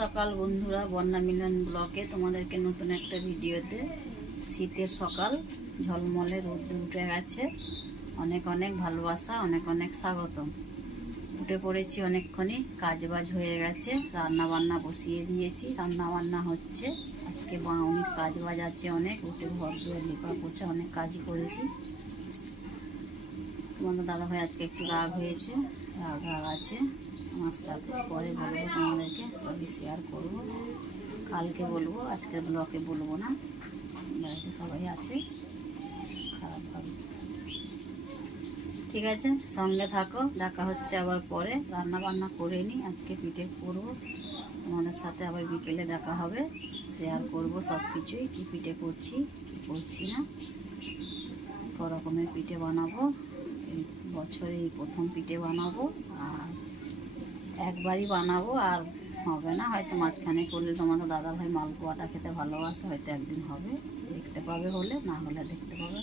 সকাল বন্ধুরা, বন্যা মিলন ব্লগে তোমাদেরকে নতুন একটা ভিডিওতে। শীতের সকাল, ঝলমলে রোদ উঠে গেছে। অনেক অনেক ভালোবাসা, অনেক অনেক স্বাগতম। উঠে পড়েছি অনেকক্ষণই, কাজবাজ হয়ে গেছে, রান্না বান্না বসিয়ে দিয়েছি, রান্না বান্না হচ্ছে। আজকে অনেক কাজবাজ আছে, অনেক উঠে ঘর দুয়ার লেপা পোছা অনেক কাজই করেছি। তোমাদের দাদাভাই আজকে একটু রাগ হয়েছে, রাগ আছে আমার সাথে। পরে বলবো তোমাদেরকে, সবই শেয়ার করবো, কালকে বলবো, আজকের ব্লগে বলবো না। বাড়িতে সবাই আছে, খারাপ ভাবে। ঠিক আছে, সঙ্গে থাকো, দেখা হচ্ছে আবার পরে। রান্না বান্না করে নিই, আজকে পিঠে করবো তোমাদের সাথে। আবার বিকেলে দেখা হবে, শেয়ার করবো সব কিছুই, কী পিঠে করছি কী করছি না। ক রকমের পিঠে বানাবো, এই বছরে এই প্রথম পিঠে বানাবো। আর একবারই বানাবো, আর হবে না, হয়তো মাঝখানে করলে তোমাদের দাদাভাই মালপোয়াটা খেতে ভালোবাসে, হয়তো একদিন হবে, দেখতে পাবে, হলে না হলে দেখতে পাবে।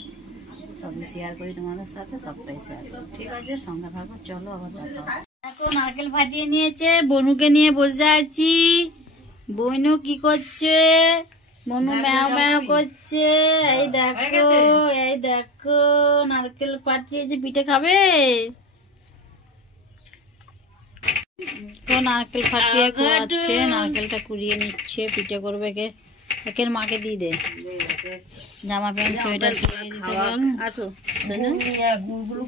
সবই শেয়ার করি তোমাদের সাথে, সবটাই শেয়ার করি। ঠিক আছে, সঙ্গে থাকো, চলো আবার দেখা হচ্ছে। এখন নারকেল ফাটিয়ে নিয়েছে, বনুকে নিয়ে বসে আছি। বনু কি করছে? বনু ম্যাও ম্যাও করছে। এই দেখো, এই দেখো, নারকেল ফাটিয়েছে, পিঠে খাবে তো। নারকেল ফাটিয়ে খাওয়াচ্ছে, নারকেলটা কুড়িয়ে নিচ্ছে, পিঠে করবে। কে একের মাকে দিয়ে দে, জামা প্যান্ট সোয়েটার কুড়িয়ে দিতে বল। আসো, গুড়গুলো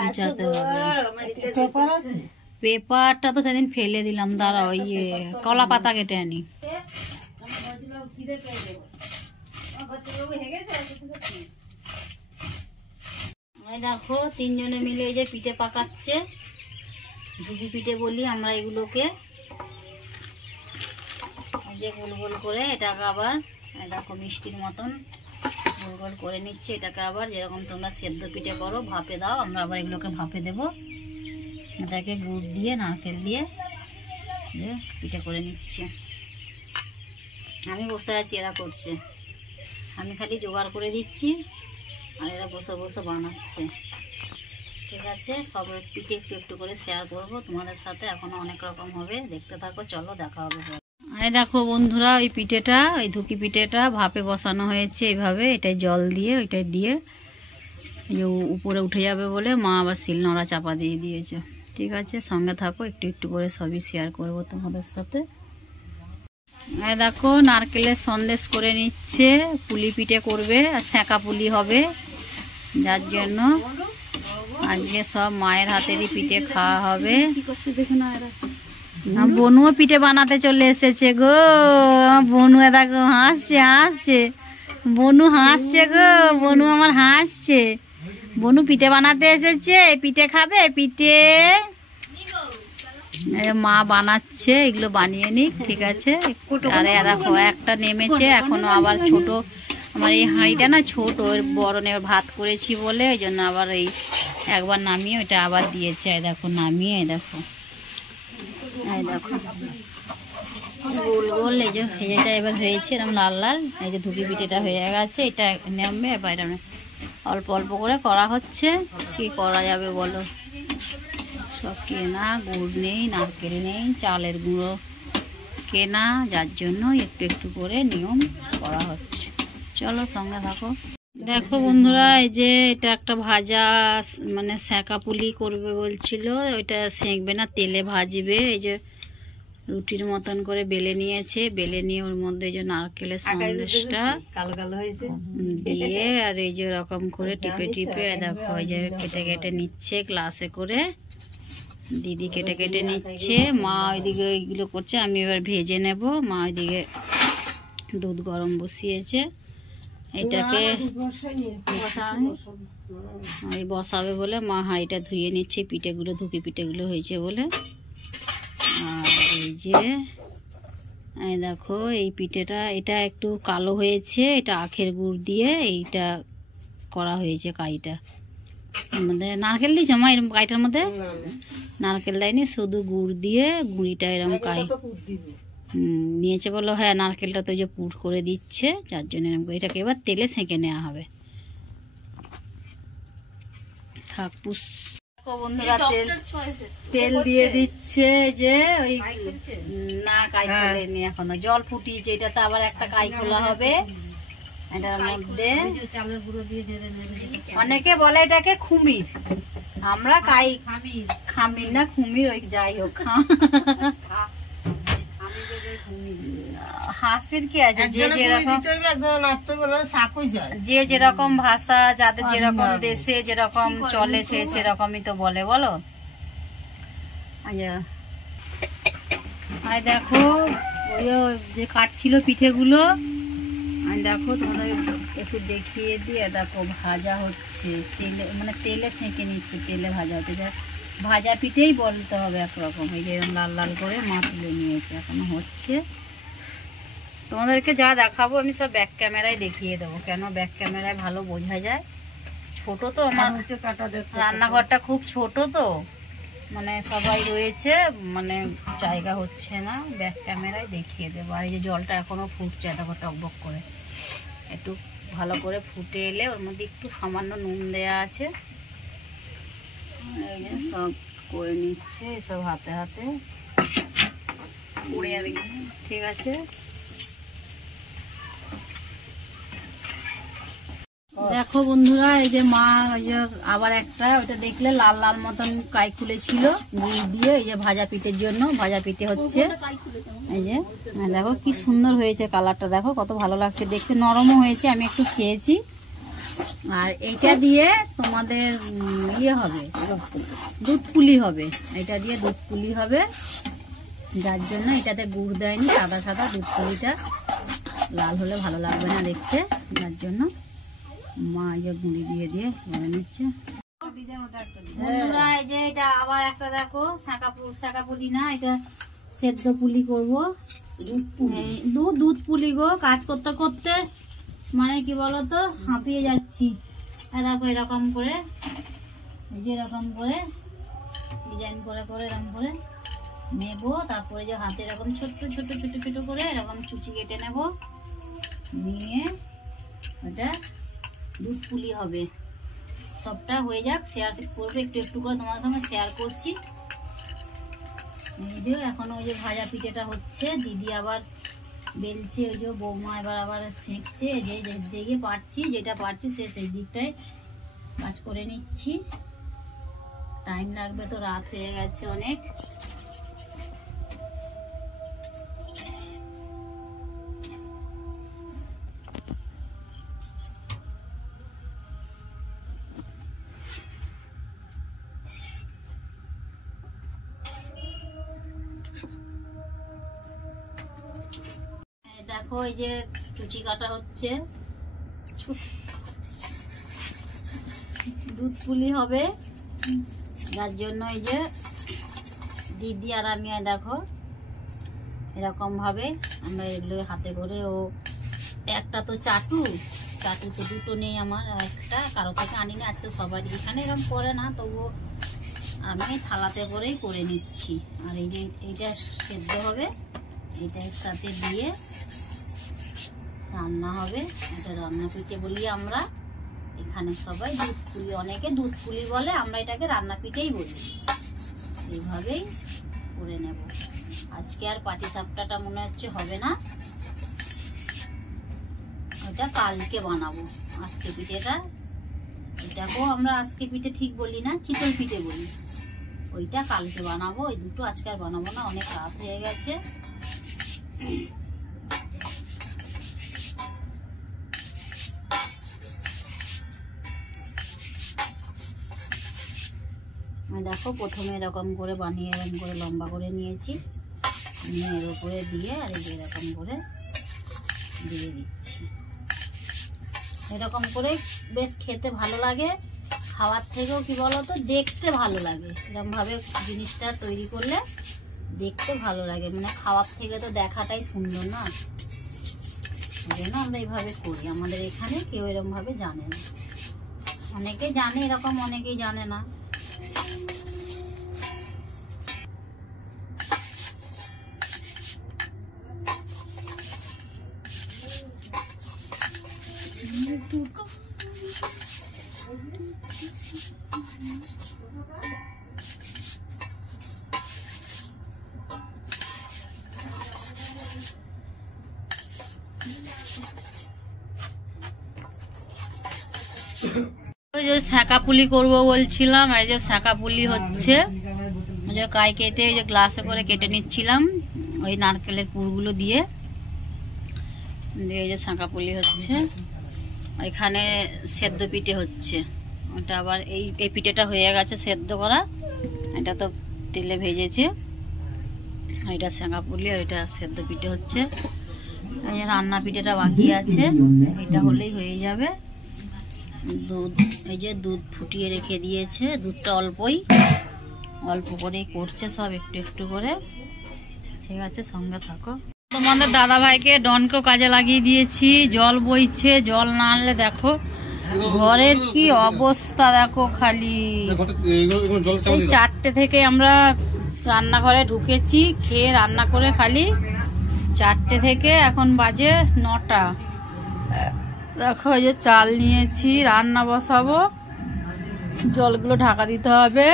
কুচাতে হবে। পেপারটা তো সেদিন ফেলে দিলাম, দাঁড়া, ওই কলা পাতা কেটে আনি। দেখো, তিনজনে মিলে এই যে পিঠে পাকাচ্ছে, ঝুঁকি পিঠে বলি আমরা এগুলোকে। এই যে গোল গোল করে এটাকে আবার দেখো মিষ্টির মতন গোল গোল করে নিচ্ছে। এটাকে আবার যেরকম তোমরা সেদ্ধ পিঠে করো, ভাপে দাও, আমরা আবার এগুলোকে ভাপে দেব। এটাকে গুড় দিয়ে নারকেল দিয়ে পিঠে করে নিচ্ছে। আমি বসে আছি, এরা করছে, আমি খালি জোগাড় করে দিচ্ছি, আর এরা বসে বসে বানাচ্ছে। ঠিক আছে, সব পিঠে একটু একটু করে শেয়ার করব তোমাদের সাথে, এখনো অনেক রকম হবে, দেখতে থাকো, চলো দেখা হবে। এই দেখো বন্ধুরা, ওই পিঠেটা, ওই ধুকি পিঠেটা ভাপে বসানো হয়েছে এইভাবে। এটাই জল দিয়ে, ওইটাই দিয়ে উপরে উঠে যাবে বলে মা আবার শিলনোড়া চাপা দিয়ে দিয়েছে। ঠিক আছে, সঙ্গে থাকো, একটু একটু করে সবই শেয়ার করব তোমাদের সাথে। এই দেখো, নারকেলের সন্দেশ করে নিচ্ছে, পুলি পিঠে করবে, আর সেঁকা পুলি হবে, যার জন্য আজকে সব মায়ের হাতেরই পিঠে খাওয়া হবে। বনুও পিঠে বানাতে চলে এসেছে গো। বনু দেখো হাসছে, হাসছে, বনু হাসছে গো, বনু আমার হাসছে। বনু পিঠে বানাতে এসেছে, পিঠে খাবে, পিঠে মা বানাচ্ছে, এগুলো বানিয়ে নিক। ঠিক আছে, আরে দেখো একটা নেমেছে, এখনো আবার ছোট, আমার এই হাঁড়িটা না ছোট, ওর বরণের ভাত করেছি বলে ওই জন্য আবার এই একবার নামিয়ে ওইটা আবার দিয়েছে। এই দেখো নামিয়ে, এই দেখো, এই দেখো গোল গোল, এই যে ভেজেটা এবার হয়েছে এরকম লাল লাল। এই যে ধুকি পিঠেটা হয়ে গেছে, এটা নামবে। এবার এটা অল্প অল্প করে করা হচ্ছে, কি করা যাবে বলো, সব কেনা, গুড় নেই, নারকেল নেই, চালের গুঁড়ো কেনা, যার জন্য একটু একটু করে নিয়ম করা হচ্ছে। চলো সঙ্গে থাকো। দেখো বন্ধুরা, এই যে এটা একটা ভাজা, মানে সেঁকা পুলি করবে বলছিল, ওইটা সেঁকবে না, তেলে ভাজবে। এই যে রুটির মতন করে বেলে নিয়েছে, বেলে নিয়ে ওর মধ্যে এই যে নারকেলের সন্দেশটা দিয়ে, আর এই যে এরকম করে টিপে টিপে দেখো, এই যে কেটে কেটে নিচ্ছে গ্লাসে করে, দিদি কেটে কেটে নিচ্ছে, মা ওইদিকে এইগুলো করছে, আমি এবার ভেজে নেব। মা ওইদিকে দুধ গরম বসিয়েছে, এটাকে এই বসাবে বলে মা হাঁড়িটা ধুয়ে নিচ্ছে, পিঠেগুলো ধুকি পিঠেগুলো হয়েছে বলে। আর এই যে এই দেখো, এই পিঠেটা, এটা একটু কালো হয়েছে, এটা আখের গুড় দিয়ে এইটা করা হয়েছে। কাইটা মধ্যে নারকেল দিয়েছ মা? এরকম কাইটার মধ্যে নারকেল দেয়নি, শুধু গুড় দিয়ে গুঁড়িটা এরকম কাই নিয়েছে বলো। হ্যাঁ, নারকেলটা তো যে পুর করে দিচ্ছে, যার জন্য এটাকে এবার তেলে সেঁকে নেওয়া হবে। থাক পুষ দেখো বন্ধুরা তেল দিয়ে দিচ্ছে যে ওই না কাই খোলেনি এখনো, জল ফুটিয়েছে। এটাতে আবার একটা কাই খোলা হবে এটার মধ্যে। অনেকে বলে এটাকে খুমির, আমরা কাই খামির না খুমির, ওই যাই হোক হাসির কি আছে, যে যেরকম ভাষা, যাদের যেরকম দেশে যেরকম চলে সে সেরকমই তো বলে, বলো। আর দেখো ওই যে কাটছিল পিঠেগুলো, দেখো তোমাদের একটু দেখিয়ে দিয়ে, দেখো ভাজা হচ্ছে তেলে, মানে তেলে সেঁকে নিচ্ছে, তেলে ভাজা হচ্ছে। ভাজা পিঠেই বলতে হবে একরকম। এই যে লাল লাল করে মা তুলে নিয়েছে, এখনো হচ্ছে। তোমাদেরকে যা দেখাবো আমি সব ব্যাক ক্যামেরায় দেখিয়ে দেবো, কেন ব্যাক ক্যামেরায় ভালো বোঝা যায়। ছোট তো আমার রান্নাঘরটা, খুব ছোট তো, মানে সবাই রয়েছে, মানে জায়গা হচ্ছে না, ব্যাক ক্যামেরায় দেখিয়ে দেবো। আর এই যে জলটা এখনো ফুটছে, দেখো টকবক করে, একটু ভালো করে ফুটে এলে ওর মধ্যে একটু সামান্য নুন দেয়া আছে, সব করে নিচ্ছে এসব হাতে হাতে উড়ে যাবে। ঠিক আছে, দেখো বন্ধুরা এই যে মা ওই যে আবার একটা, ওটা দেখলে লাল লাল মতন কাই খুলেছিল গুড় দিয়ে, এই যে ভাজা পিঠের জন্য ভাজা পিঠে হচ্ছে। এই যে দেখো কি সুন্দর হয়েছে কালারটা, দেখো কত ভালো লাগছে দেখতে, নরমও হয়েছে, আমি একটু খেয়েছি। আর এইটা দিয়ে তোমাদের ইয়ে হবে, দুধ পুলি হবে, এটা দিয়ে দুধ পুলি হবে, যার জন্য এটাতে গুড় দেয়নি, সাদা সাদা দুধ পুলিটা, লাল হলে ভালো লাগবে না দেখতে, যার জন্য মা যে গুঁড়ি দিয়ে দিয়ে করে নিচ্ছে। বন্ধুরা এই যে এটা আবার একটা দেখো শাঁকা পুলি না, এটা সেদ্ধ পুলি করবো, দুধ পুলি গো। কাজ করতে করতে মানে কি বলতো হাঁপিয়ে যাচ্ছি। দেখো এরকম করে, এই যে এরকম করে ডিজাইন করে করে এরকম করে নেবো, তারপরে যে হাতে এরকম ছোট্ট ছোট ছোট ছোট করে এরকম চুচি কেটে নেব, নিয়ে ওটা দুধ পুলি হবে। সবটা হয়ে যাক, শেয়ার করবো একটু একটু করে তোমার সঙ্গে শেয়ার করছি। এই যে এখন ওই যে ভাজা পিঠেটা হচ্ছে, দিদি আবার বেলছে, ওই যে বৌমা এবার আবার সেঁকছে, যে দিকে পারছি, যেটা পারছি সেই দিকটায় কাজ করে নিচ্ছি। টাইম লাগবে তো, রাত হয়ে গেছে অনেক। দেখো এই যে চুচি কাটা হচ্ছে, দুধ পুলি হবে, যার জন্য এই যে দিদি আর আমি দেখো এরকম ভাবে আমরা এগুলো হাতে করে, ও একটা তো চাটুতে দুটো নেই আমার, একটা কারো থেকে আনি না, আজকে সবাই এখানে এরকম করে না, তবুও আমি থালাতে করেই করে নিচ্ছি। আর এই যে এইটা সেদ্ধ হবে, এটার সাথে দিয়ে রান্না হবে, এটা রান্না পিঠে বলি আমরা এখানে সবাই। দুধ পুলি, অনেকে দুধ পুলি বলে, আমরা এটাকে রান্না পিঠেই বলি। এইভাবেই করে নেব। আজকে আর পাটি সাপটাটা মনে হচ্ছে হবে না, ওটা কালকে বানাবো। আজকে পিঠেটা, এটাকেও আমরা আজকে পিঠে ঠিক বলি না, চিতল পিঠে বলি, ওইটা কালকে বানাবো। ওই দুটো আজকে আর বানাবো না, অনেক রাত হয়ে গেছে। দেখো প্রথমে এরকম করে বানিয়ে এরকম করে লম্বা করে নিয়েছি, নিয়ে এর উপরে দিয়ে আর এরকম করে দিয়ে দিচ্ছি। এরকম করে বেশ খেতে ভালো লাগে, খাওয়ার থেকেও কি বলতো দেখতে ভালো লাগে। এরকম ভাবে জিনিসটা তৈরি করলে দেখতে ভালো লাগে, মানে খাওয়ার থেকে তো দেখাটাই সুন্দর না, ওই জন্য আমরা এইভাবে করি। আমাদের এখানে কেউ এরকম ভাবে জানে না, অনেকে জানে এরকম, অনেকেই জানে না। শাঁকা পুলি করবো বলছিলাম, এই যে শাঁকা পুলি হচ্ছে, যে কাই কেটে ওই যে গ্লাসে করে কেটে নিচ্ছিলাম ওই নারকেলের পুরগুলো দিয়ে এই যে শাঁকা পুলি হচ্ছে। এখানে সেদ্ধ পিঠে হচ্ছে, ওটা আবার এই পিঠেটা হয়ে গেছে সেদ্ধ করা, এটা তো তেলে ভেজেছে, এটা শাঁকা পুলি আর এটা সেদ্ধ পিঠে হচ্ছে। এই যে রান্না পিঠেটা বাকি আছে, এটা হলেই হয়ে যাবে। দুধ, এই যে দুধ ফুটিয়ে রেখে দিয়েছে, দুধটা অল্প করেই করছে সব একটু একটু করে। ঠিক আছে, সঙ্গে থাকো। তোমাদের দাদা ভাইকে ডনকেও কাজে লাগিয়ে দিয়েছি, জল বইছে, জল না আনলে দেখো ঘরের কি অবস্থা, দেখো খালি। সেই 4টে থেকে আমরা রান্নাঘরে ঢুকেছি, খেয়ে রান্না করে খালি 4টে থেকে এখন বাজে 9টা। দেখো এই যে চাল নিয়েছি, রান্না বসাবো, জলগুলো ঢাকা দিতে হবে।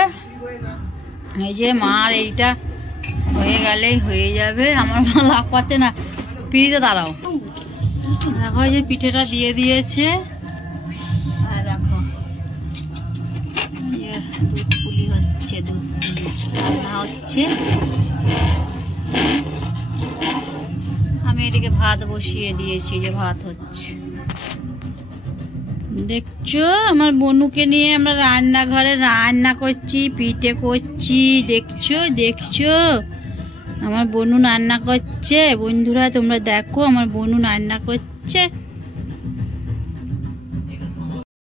এই যে মার এইটা হয়ে গেলেই হয়ে যাবে। আমার ভালো লাভ পাচ্ছে না, পিড়িতে দাঁড়াও। দেখো এই যে পিঠেটা দিয়ে দিয়েছে, আর দেখো দুধ পুলি হচ্ছে, দুধ পুলি রান্না হচ্ছে। আমি এদিকে ভাত বসিয়ে দিয়েছি, যে ভাত হচ্ছে। দেখছো আমার বনুকে নিয়ে আমরা রান্নাঘরে রান্না করছি, পিঠে করছি। দেখছো আমার বনু রান্না করছে। বন্ধুরা তোমরা দেখো আমার বনু রান্না করছে।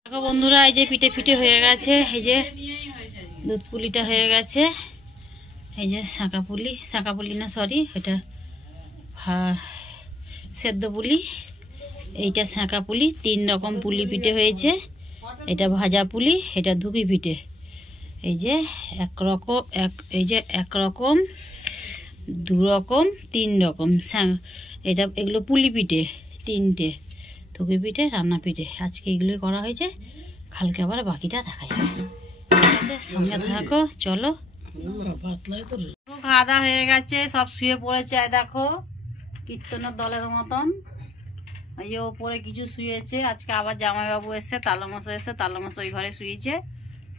দেখো বন্ধুরা, এই যে পিঠে হয়ে গেছে, এই যে দুধ পুলিটা হয়ে গেছে, এই যে শাঁকা পুলি না সরি, এটা সেদ্ধ পুলি, এইটা শাঁকা পুলি। 3 রকম পুলি পিঠে হয়েছে, এটা ভাজা পুলি, এটা ধুপি পিঠে। এই যে একরকম 2 রকম 3 রকম, এটা এগুলো পুলি পিঠে 3টে, ধুপি পিঠে, রান্না পিঠে। আজকে এগুলোই করা হয়েছে, কালকে আবার বাকিটা দেখাই। ঠিক আছে, সঙ্গে থাকো, চলো। খাওয়া দাওয়া হয়ে গেছে, সব শুয়ে পড়েছে। দেখো কীর্তনের দলের মতন, এই যে ওপরে কিছু শুয়েছে। আজকে আবার জামাইবাবু এসছে, তালমশাই এসছে, তালমশাই ওই ঘরে শুয়েছে,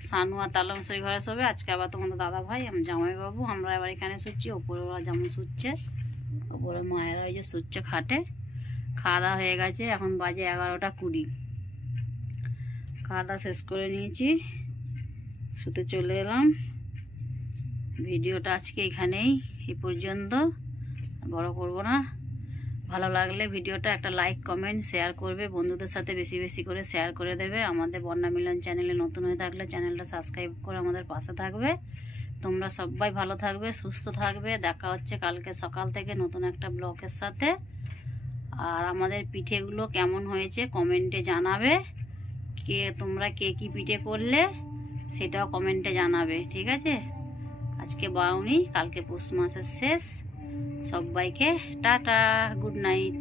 সানু আর তালমশাই ওই ঘরে শোবে। আজকে আবার তোমাদের দাদা ভাই জামাইবাবু আমরা এবার এখানে শুচ্ছি, ওপরে ওরা যেমন শুচ্ছে, ওপরে মায়েরা ওই যে শুচ্ছে খাটে। খাওয়া দাওয়া হয়ে গেছে, এখন বাজে 11টা 20। খাওয়া দাওয়া শেষ করে নিয়েছি, শুতে চলে এলাম। ভিডিওটা আজকে এখানেই এই পর্যন্ত, বড় করব না। ভালো লাগলে ভিডিওটা একটা লাইক, কমেন্ট, শেয়ার করবে, বন্ধুদের সাথে বেশি বেশি করে শেয়ার করে দেবে। আমাদের বন্যা মিলন চ্যানেলে নতুন হয়ে থাকলে চ্যানেলটা সাবস্ক্রাইব করে আমাদের পাশে থাকবে। তোমরা সবাই ভালো থাকবে, সুস্থ থাকবে। দেখা হচ্ছে কালকে সকাল থেকে নতুন একটা ব্লগের সাথে। আর আমাদের পিঠেগুলো কেমন হয়েছে কমেন্টে জানাবে, তোমরা কে কি পিঠে করলে সেটাও কমেন্টে জানাবে। ঠিক আছে, আজকে বাউনি, কালকে পৌষ মাসের শেষ। সবাইকে টাটা, গুড নাইট।